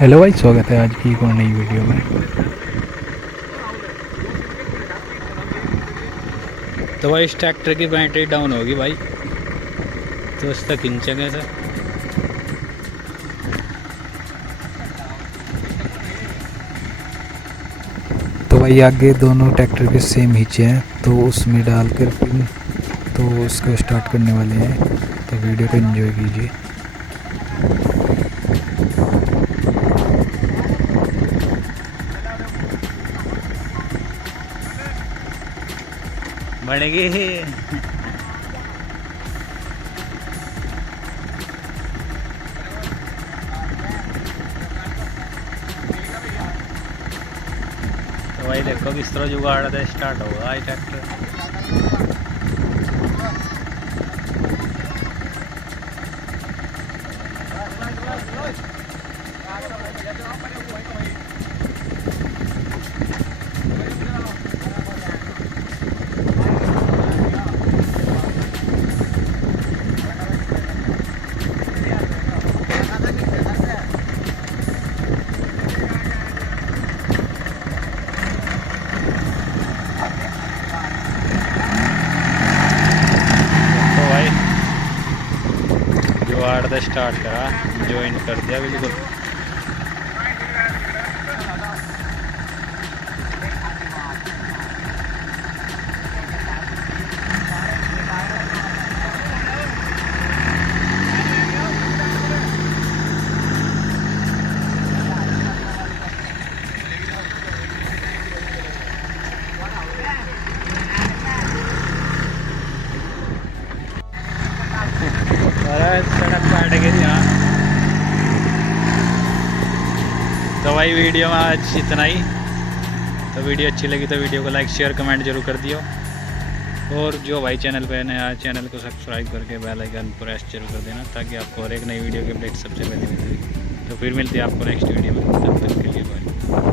Hello भाई, स्वागत है आज की एक और नई वीडियो में। तो भाई इस ट्रैक्टर की बैटरी डाउन होगी भाई, तो उसका खींचेंगे सर। तो भाई आगे दोनों ट्रैक्टर के सेम हिचे हैं, तो उसमें डालकर पिन तो उसको स्टार्ट करने वाले हैं। तो वीडियो को एंजॉय कीजिए। बढ़ेगी। तो भाई देखो किस तरह जुगाड़ है, स्टार्ट होगा ये ट्रैक्टर। तो भाई जुगाड़ तो स्टार्ट करा, ज्वाइन कर दिया बिल्कुल। अरे सड़क काट गई यहाँ। तो भाई वीडियो में आज इतना ही। तो वीडियो अच्छी लगी तो वीडियो को लाइक शेयर कमेंट जरूर कर दियो। और जो भाई चैनल पे नया चैनल को सब्सक्राइब करके बेल आइकन प्रेस जरूर कर देना, ताकि आपको और एक नई वीडियो की अपडेट सबसे पहले मिल सके। तो फिर मिलती है आपको नेक्स्ट वीडियो में, तब तक के लिए बाय।